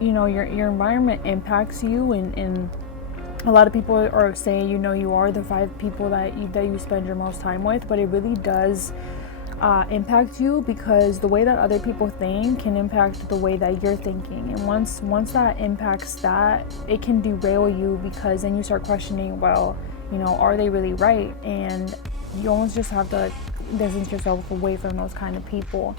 your environment impacts you, and a lot of people are saying, you are the 5 people that you spend your most time with, but it really does impact you, because the way that other people think can impact the way that you're thinking. And once that impacts that, it can derail you, because then you start questioning, well, are they really right? And you almost just have to distance yourself away from those kind of people.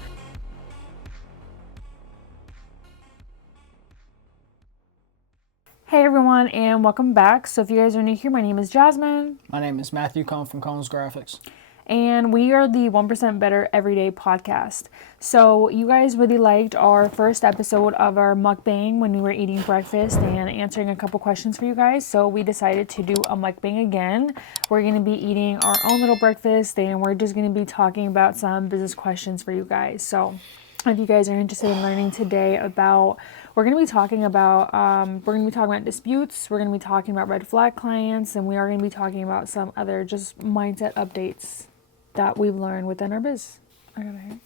Hey everyone, and welcome back. So if you guys are new here, my name is Jasmine. My name is Matthew Cohn from Cohn's Graphics. And we are the 1% Better Everyday podcast. So you guys really liked our first episode of our mukbang when we were eating breakfast and answering a couple questions for you guys. So we decided to do a mukbang again. We're going to be eating our own little breakfast, and we're just going to be talking about some business questions for you guys. So if you guys are interested in learning today about, we're going to be talking about disputes, we're going to be talking about red flag clients, and we are going to be talking about some other just mindset updates that we've learned within our biz. I gotta hear.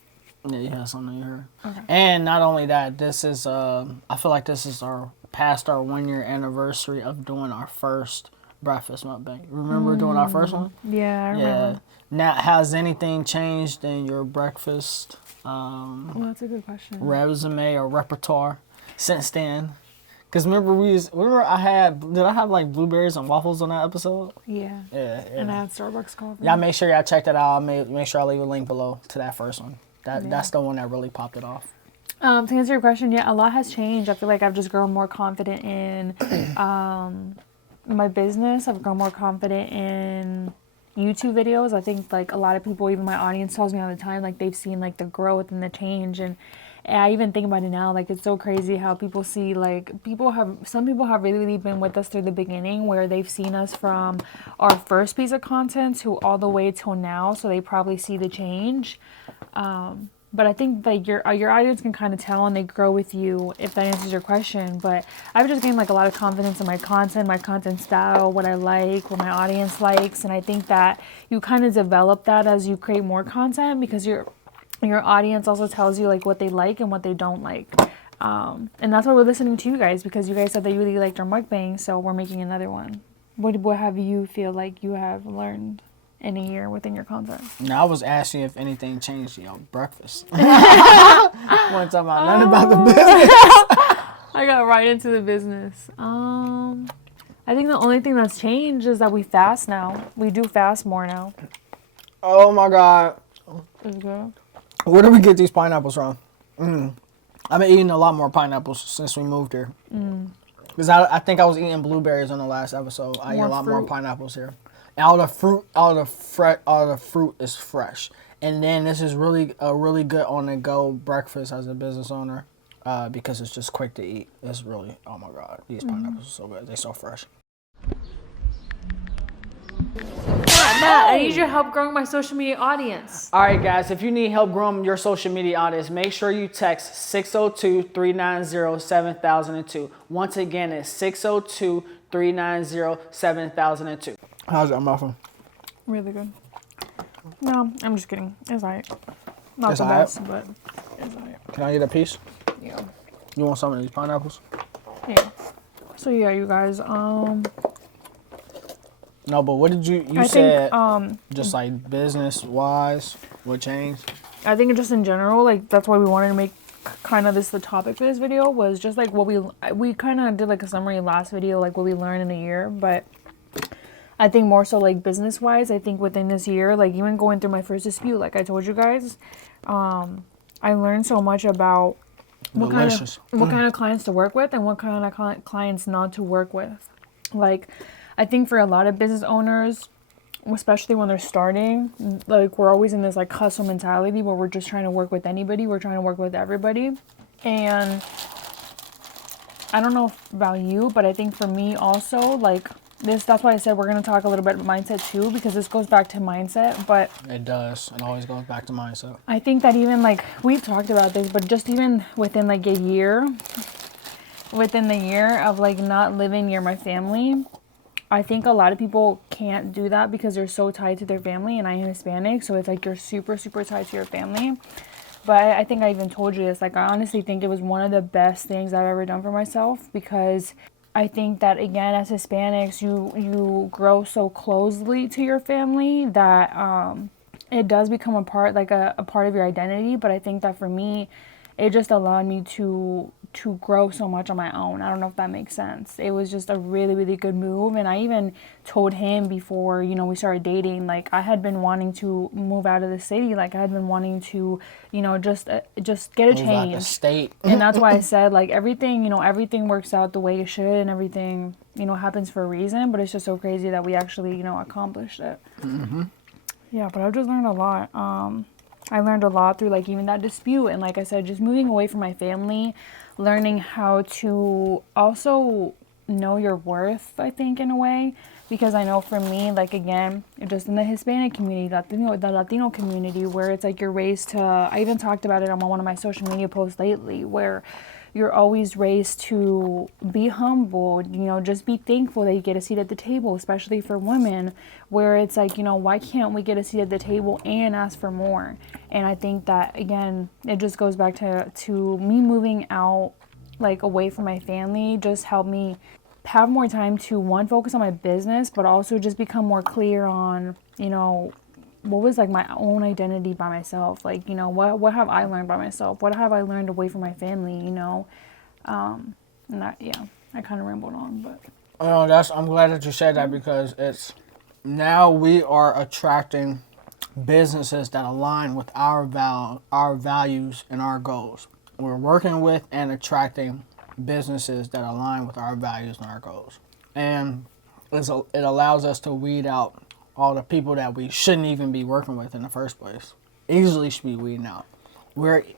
Yeah, you have something here. Okay. And not only that, this is I feel like this is our 1-year anniversary of doing our first breakfast mukbang. Remember doing our first one? Yeah, I remember. Now, has anything changed in your breakfast Well, that's a good question. resume or repertoire since then? Because remember I had like blueberries and waffles on that episode? Yeah. And I had Starbucks coffee. Y'all make sure y'all check that out. I'll make sure I leave a link below to that first one. That's the one that really popped it off. To answer your question, yeah, a lot has changed. I feel like I've just grown more confident in my business. I've grown more confident in YouTube videos. I think like a lot of people, even my audience, tells me all the time, like they've seen like the growth and the change. And I even think about it now, like it's so crazy how people see, like some people have really been with us through the beginning, where they've seen us from our first piece of content to all the way till now, so they probably see the change. But I think like your audience can kind of tell, and they grow with you, if that answers your question. But I've just gained like a lot of confidence in my content style, what I like, what my audience likes, and I think that you kind of develop that as you create more content, because your audience also tells you like what they like and what they don't like. And that's why we're listening to you guys, because you guys said that you really liked our mukbang, so we're making another one. What have you feel like you have learned in a year within your content? Now, I was asking if anything changed in your breakfast. I want to talk about nothing about the business. I got right into the business. I think the only thing that's changed is that we fast now. We do fast more now. Oh my God. Okay. Where do we get these pineapples from? I've been eating a lot more pineapples since we moved here. Because I think I was eating blueberries on the last episode. I eat a lot more pineapples here. All the fruit is fresh. And then this is really good on the go breakfast as a business owner, because it's just quick to eat. It's really, oh my God, these pineapples are so good. They're so fresh. Matt, I need your help growing my social media audience. All right, guys, if you need help growing your social media audience, make sure you text 602-390-7002. Once again, it's 602-390-7002. How's that muffin? Really good. No, I'm just kidding. It's alright. Not It's the alright? best, but it's alright. Can I get a piece? Yeah. You want some of these pineapples? Yeah. So yeah, you guys, No, but what did you I said think, just like business wise, what changed? I think just in general, like that's why we wanted to make kind of the topic for this video, was just like what we kind of did like a summary last video, like what we learned in a year, but I think more so like business wise, I think within this year, like even going through my first dispute, like I told you guys, I learned so much about what kind of clients to work with and what kind of clients not to work with. Like, I think for a lot of business owners, especially when they're starting, like we're always in this like hustle mentality where we're just trying to work with anybody, we're trying to work with everybody. And I don't know about you, but I think for me also, like that's why I said we're going to talk a little bit about mindset too, because this goes back to mindset. But it does. It always goes back to mindset. I think that even like we've talked about this, but just even within like a year, within the year of like not living near my family, I think a lot of people can't do that because they're so tied to their family, and I am Hispanic, so it's like you're super, super tied to your family. But I think I even told you this. Like, I honestly think it was one of the best things I've ever done for myself, because I think that, again, as Hispanics, you grow so closely to your family that it does become a part, like a part of your identity. But I think that for me, it just allowed me to grow so much on my own. I don't know if that makes sense. It was just a really, really good move. And I even told him before, we started dating, like, I had been wanting to move out of the city. Like, I had been wanting to, just get a Move out the change. state. And that's why I said, like, everything, everything works out the way it should, and everything, happens for a reason. But it's just so crazy that we actually, accomplished it. Mm-hmm. Yeah, but I've just learned a lot. I learned a lot through, like, even that dispute. And like I said, just moving away from my family, learning how to also know your worth, I think, in a way. Because I know for me, like, again, just in the Hispanic community, the Latino community, where it's like you're raised to, I even talked about it on one of my social media posts lately, where you're always raised to be humble, just be thankful that you get a seat at the table, especially for women, where it's like, why can't we get a seat at the table and ask for more? And I think that, again, it just goes back to me moving out, like, away from my family, just helped me have more time to, one, focus on my business, but also just become more clear on, what was, like, my own identity by myself. Like, what have I learned by myself? What have I learned away from my family, And that, yeah, I kind of rambled on, but. I'm glad that you said that, because it's, now we are attracting businesses that align with our values and our goals. We're working with and attracting businesses that align with our values and our goals. And it allows us to weed out all the people that we shouldn't even be working with in the first place. Easily should be weeding out.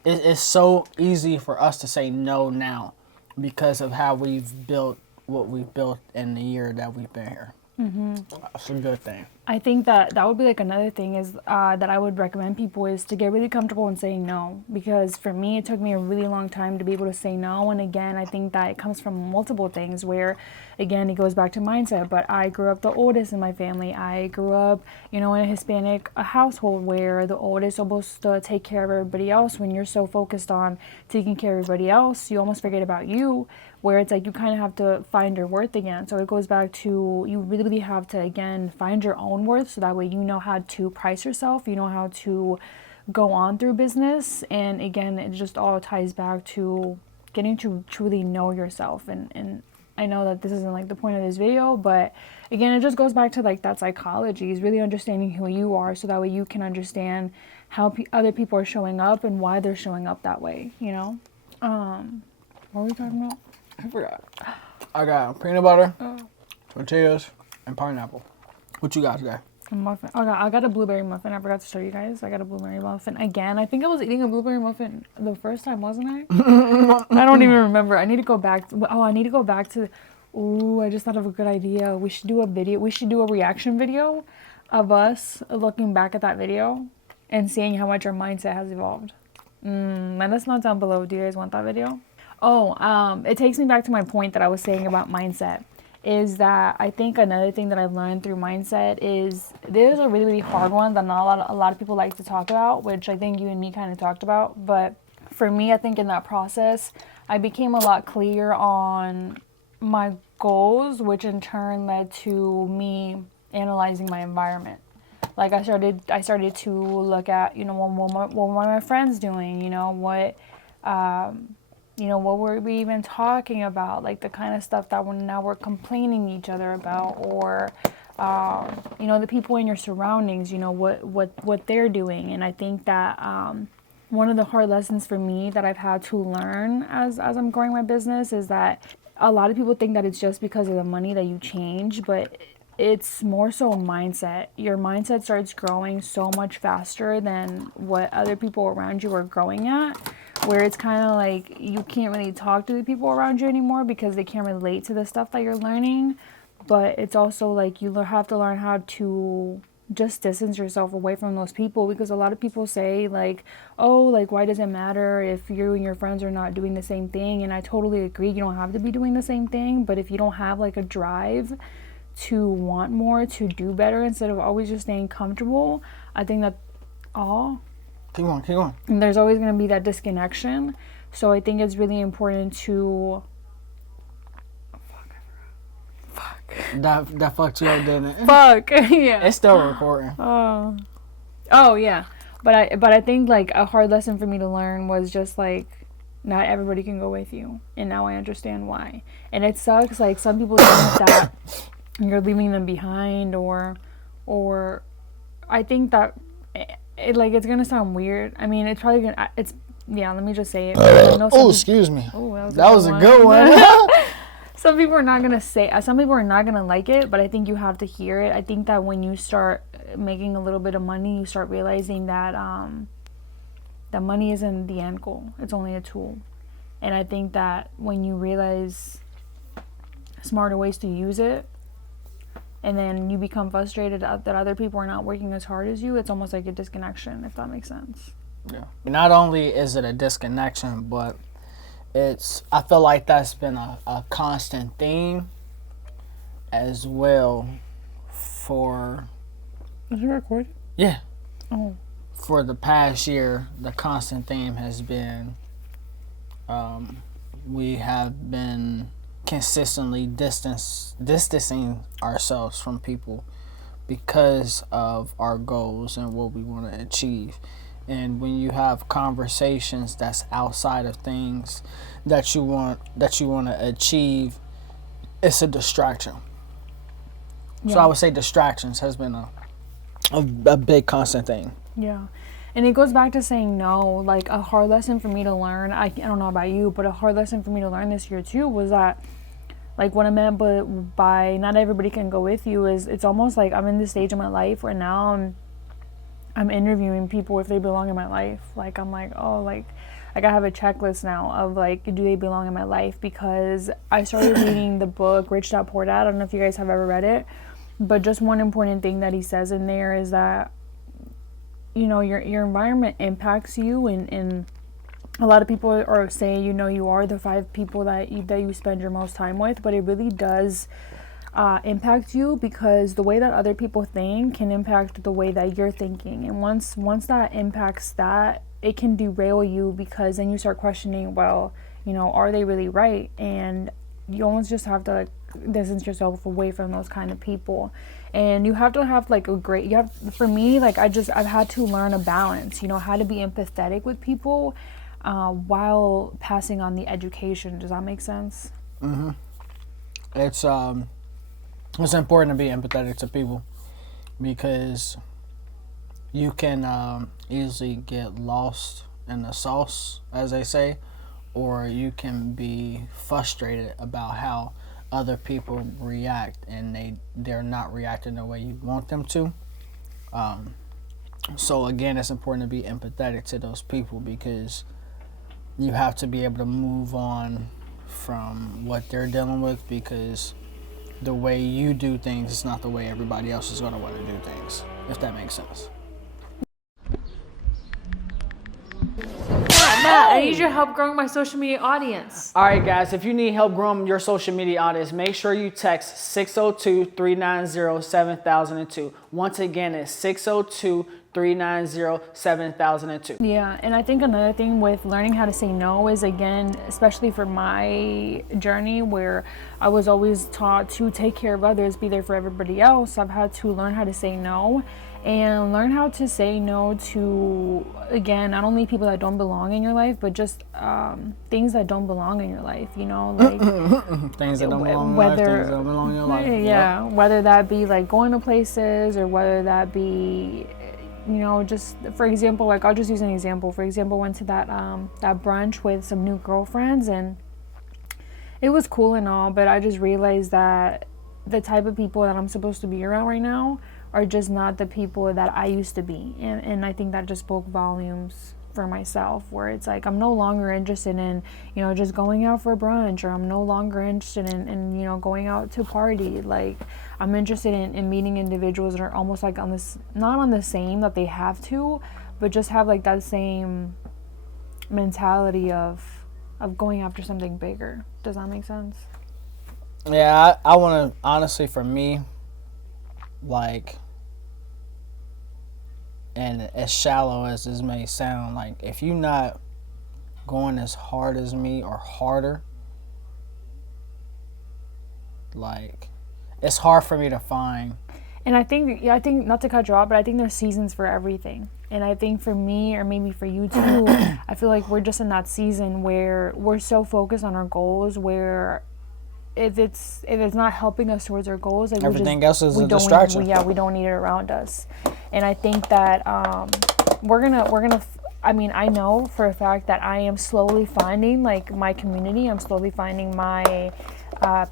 It's so easy for us to say no now because of how we've built what we've built in the year that we've been here. Mm-hmm. That's a good thing. I think that would be, like, another thing is that I would recommend people is to get really comfortable in saying no, because for me it took me a really long time to be able to say no. And again, I think that it comes from multiple things, where, again, it goes back to mindset. But I grew up the oldest in my family. I grew up, in a Hispanic household where the oldest is supposed to take care of everybody else. When you're so focused on taking care of everybody else, you almost forget about you, where it's like you kind of have to find your worth again. So it goes back to, you really have to, again, find your own worth, so that way you know how to price yourself, you know how to go on through business. And again, it just all ties back to getting to truly know yourself. And I know that this isn't, like, the point of this video, but again, it just goes back to, like, that psychology, is really understanding who you are, so that way you can understand how other people are showing up and why they're showing up that way, what were we talking about? I forgot. I got peanut butter, tortillas, and pineapple. What you got today? A muffin. Oh, I got a blueberry muffin. I forgot to show you guys. I got a blueberry muffin again. I think I was eating a blueberry muffin the first time, wasn't I? I don't even remember. I need to go back. I need to go back to. Ooh, I just thought of a good idea. We should do a video. We should do a reaction video of us looking back at that video and seeing how much our mindset has evolved. Let us know down below. Do you guys want that video? Oh, it takes me back to my point that I was saying about mindset. Is that I think another thing that I've learned through mindset is, there's a really, really hard one that not a lot of people like to talk about, which I think you and me kind of talked about. But for me, I think in that process, I became a lot clearer on my goals, which in turn led to me analyzing my environment. Like, I started to look at, what were my friends doing, what were we even talking about? Like, the kind of stuff that we're complaining each other about, or, the people in your surroundings, what they're doing. And I think that one of the hard lessons for me that I've had to learn as I'm growing my business is that a lot of people think that it's just because of the money that you change, but it's more so mindset. Your mindset starts growing so much faster than what other people around you are growing at, where it's kind of like you can't really talk to the people around you anymore because they can't relate to the stuff that you're learning. But it's also like you have to learn how to just distance yourself away from those people, because a lot of people say, like, oh, like, why does it matter if you and your friends are not doing the same thing? And I totally agree. You don't have to be doing the same thing, but if you don't have, like, a drive to want more, to do better, instead of always just staying comfortable, I think that Keep going. And there's always going to be that disconnection. So I think it's really important to. That fucked you up, didn't it? Fuck. Yeah. It's still recording. Oh yeah. But I think like a hard lesson for me to learn was just like not everybody can go with you, and now I understand why. And it sucks. Like some people think that you're leaving them behind, or I think that it's gonna sound weird. I mean, it's probably gonna. It's yeah. Let me just say it. Excuse me. Oh, that was a good one. Some people are not gonna say. Some people are not gonna like it, but I think you have to hear it. I think that when you start making a little bit of money, you start realizing that that money isn't the end goal. It's only a tool. And I think that when you realize smarter ways to use it, and then you become frustrated that other people are not working as hard as you, it's almost like a disconnection, if that makes sense. Yeah. Not only is it a disconnection, but I feel like that's been a constant theme as well for... Is it recorded? Yeah. Oh. For the past year, the constant theme has been we have been consistently distancing ourselves from people because of our goals and what we want to achieve. And when you have conversations that's outside of things that you want to achieve, it's a distraction. Yeah. So I would say distractions has been a big constant thing. Yeah. And it goes back to saying no. Like a hard lesson for me to learn, I don't know about you, but a hard lesson for me to learn this year too was that, like, what I meant by not everybody can go with you is it's almost like I'm in this stage of my life where now I'm interviewing people if they belong in my life. Like I'm like, oh, like I have a checklist now of like, do they belong in my life? Because I started reading the book Rich Dad Poor Dad. I don't know if you guys have ever read it, but just one important thing that he says in there is that, you know, your environment impacts you, and a lot of people are saying, you know, you are the 5 people that you spend your most time with, but it really does impact you, because the way that other people think can impact the way that you're thinking, and once that impacts that, it can derail you, because then you start questioning, well, you know, are they really right? And you almost just have to like distance yourself away from those kind of people. And you have to have like for me, like I've had to learn a balance, you know, how to be empathetic with people while passing on the education. Does that make sense? Mm-hmm. It's important to be empathetic to people, because you can easily get lost in the sauce, as they say, or you can be frustrated about how other people react and they're not reacting the way you want them to. So again, it's important to be empathetic to those people, because you have to be able to move on from what they're dealing with, because the way you do things is not the way everybody else is going to want to do things, if that makes sense. Matt, I need your help growing my social media audience. All right, guys, if you need help growing your social media audience, make sure you text 602-390-7002. Once again, it's 602-390-7002. Yeah, and I think another thing with learning how to say no is, again, especially for my journey where I was always taught to take care of others, be there for everybody else, I've had to learn how to say no. And learn how to say no to, again, not only people that don't belong in your life, but just things that don't belong in your life, you know, like things that don't belong in your life, things that don't belong in your life. Yeah, yep. Whether that be like going to places, or whether that be, you know, just for example, like I'll just use an example. For example, went to that brunch with some new girlfriends, and it was cool and all, but I just realized that the type of people that I'm supposed to be around right now are just not the people that I used to be. And I think that just spoke volumes for myself, where it's like I'm no longer interested in, you know, just going out for brunch, or I'm no longer interested in you know, going out to party. Like I'm interested in meeting individuals that are almost like on this, not on the same that they have to, but just have like that same mentality of going after something bigger. Does that make sense? Yeah, I want to, honestly, for me, like, And as shallow as this may sound, like if you're not going as hard as me or harder, like it's hard for me to find. And I think not to cut you off, but I think there's seasons for everything. And I think for me, or maybe for you too, I feel like we're just in that season where we're so focused on our goals, where if it's not helping us towards our goals, like everything else is a distraction. We don't need it around us. And I think that we're gonna. I mean, I know for a fact that I am slowly finding like my community. I'm slowly finding my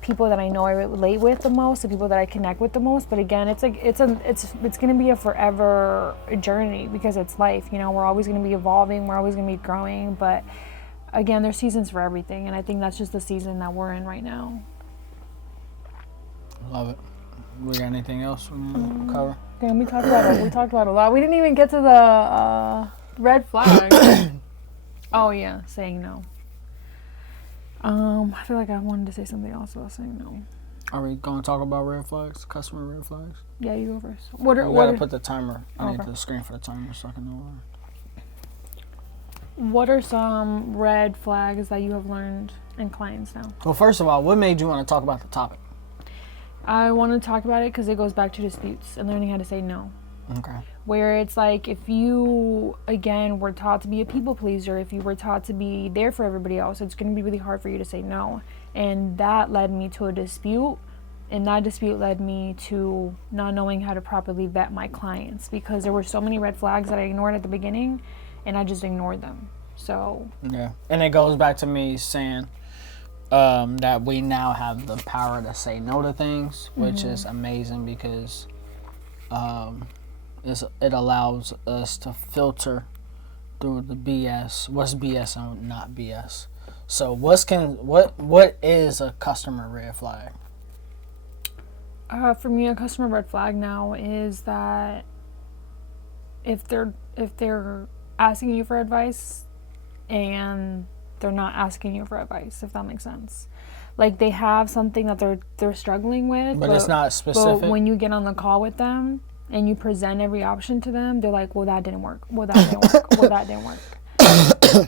people that I know I relate with the most, the people that I connect with the most. But again, it's like it's gonna be a forever journey because it's life. You know, we're always gonna be evolving. We're always gonna be growing. But again, there's seasons for everything, and I think that's just the season that we're in right now. Love it. We got anything else we want to cover? Okay, we talked about a lot. We didn't even get to the red flag. Oh yeah, saying no. I feel like I wanted to say something else about saying no. Are we going to talk about red flags, customer red flags? Yeah, you go first. You gotta put the timer. I need the screen for the timer so I can know. What are some red flags that you have learned in clients now? Well, first of all, what made you want to talk about the topic? I want to talk about it because it goes back to disputes and learning how to say no. Okay. Where it's like if you, again, were taught to be a people pleaser, if you were taught to be there for everybody else, it's going to be really hard for you to say no. And that led me to a dispute. And that dispute led me to not knowing how to properly vet my clients because there were so many red flags that I ignored at the beginning and I just ignored them. So. Yeah. And it goes back to me saying that we now have the power to say no to things, which is amazing because it allows us to filter through the BS, what's BS and not BS. So what is a customer red flag? For me, a customer red flag now is that if they're asking you for advice and they're not asking you for advice, if that makes sense. Like they have something that they're struggling with, but it's not specific. But when you get on the call with them and you present every option to them, they're like, "Well, that didn't work. Well, that didn't work. Well, that didn't work."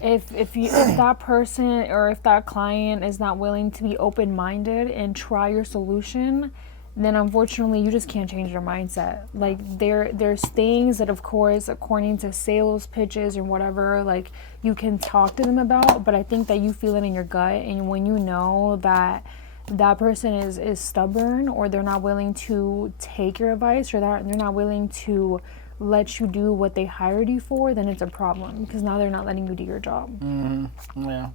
If that person or if that client is not willing to be open-minded and try your solution, then unfortunately you just can't change their mindset. Like there's things that, of course, according to sales pitches or whatever, like you can talk to them about, but I think that you feel it in your gut, and when you know that that person is stubborn or they're not willing to take your advice or that they're not willing to let you do what they hired you for, then it's a problem because now they're not letting you do your job. Yeah,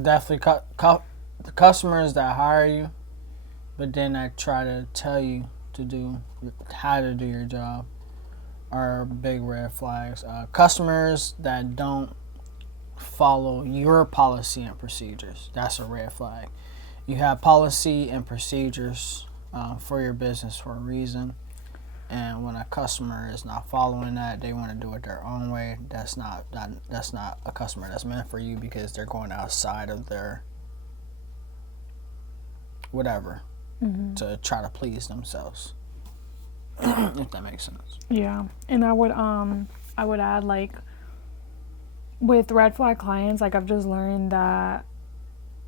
definitely the customers that hire you but then I try to tell you how to do your job are big red flags. Customers that don't follow your policy and procedures, that's a red flag. You have policy and procedures for your business for a reason, and when a customer is not following that, they want to do it their own way, that's not a customer that's meant for you because they're going outside of their whatever. To try to please themselves, if that makes sense. Yeah, and I would add, like, with red flag clients, like I've just learned that,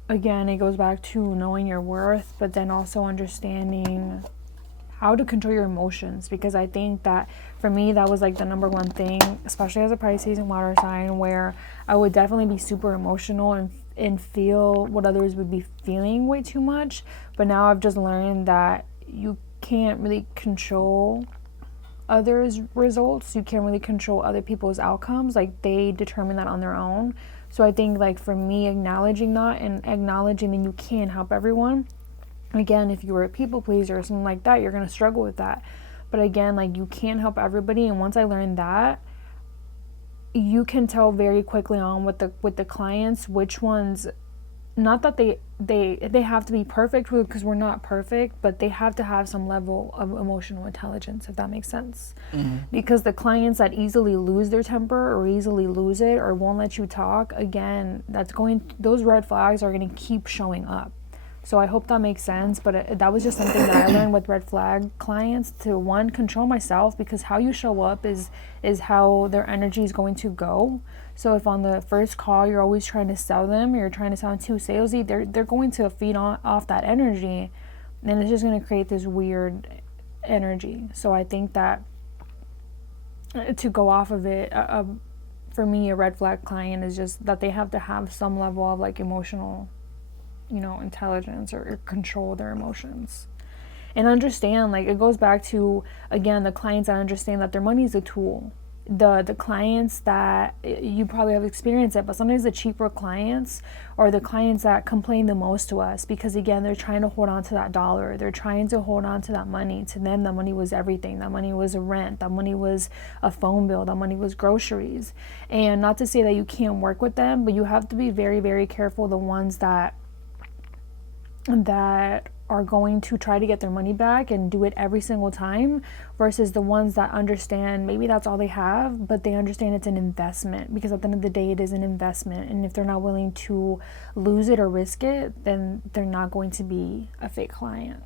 again, it goes back to knowing your worth, but then also understanding how to control your emotions, because I think that for me that was like the number one thing, especially as a Pisces and water sign, where I would definitely be super emotional and feel what others would be feeling way too much. But now I've just learned that you can't really control others' results. You can't really control other people's outcomes. Like, they determine that on their own. So I think, like, for me, acknowledging that and acknowledging that you can help everyone. Again, if you were a people pleaser or something like that, you're going to struggle with that. But again, like, you can help everybody. And once I learned that, you can tell very quickly on with the clients which ones, not that they have to be perfect, because we're not perfect, but they have to have some level of emotional intelligence, if that makes sense. Because the clients that easily lose their temper or easily lose it or won't let you talk, again, those red flags are going to keep showing up. So I hope that makes sense. But that was just something that I learned with red flag clients, to one, control myself, because how you show up is how their energy is going to go. So if on the first call you're always trying to sell them, you're trying to sound too salesy, they're going to feed off that energy, and it's just going to create this weird energy. So I think that to go off of it, for me, a red flag client is just that they have to have some level of like emotional, intelligence, or control their emotions, and understand, like, it goes back to, again, the clients that understand that their money is a tool. The clients that you probably have experienced it, but sometimes the cheaper clients are the clients that complain the most to us, because again, they're trying to hold on to that dollar, they're trying to hold on to that money. To them, that money was everything. That money was a rent, that money was a phone bill, that money was groceries. And not to say that you can't work with them, but you have to be very, very careful, the ones that are going to try to get their money back and do it every single time, versus the ones that understand maybe that's all they have, but they understand it's an investment, because at the end of the day, it is an investment. And if they're not willing to lose it or risk it, then they're not going to be a fake client.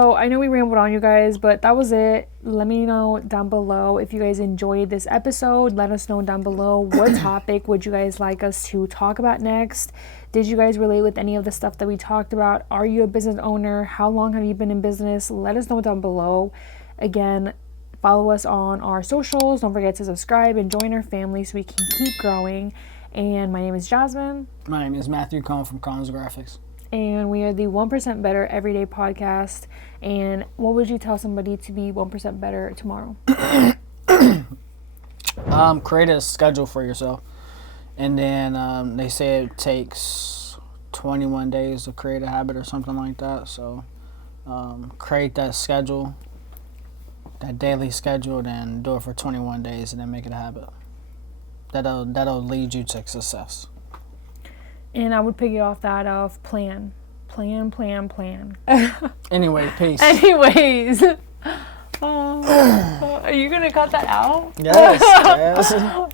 So I know we rambled on, you guys, but that was it. Let me know down below if you guys enjoyed this episode. Let us know down below what topic would you guys like us to talk about next. Did you guys relate with any of the stuff that we talked about? Are you a business owner? How long have you been in business? Let us know down below. Again, follow us on our socials. Don't forget to subscribe and join our family so we can keep growing. And my name is Jasmine. My name is Matthew Cohn from Cohn's Graphics. And we are the 1% Better Everyday Podcast. And what would you tell somebody to be 1% better tomorrow? Create a schedule for yourself. And then they say it takes 21 days to create a habit or something like that. So create that schedule, that daily schedule, then do it for 21 days and then make it a habit. That'll lead you to success. And I would piggy off that of plan. Anyway, peace. Anyways. Are you going to cut that out? Yes.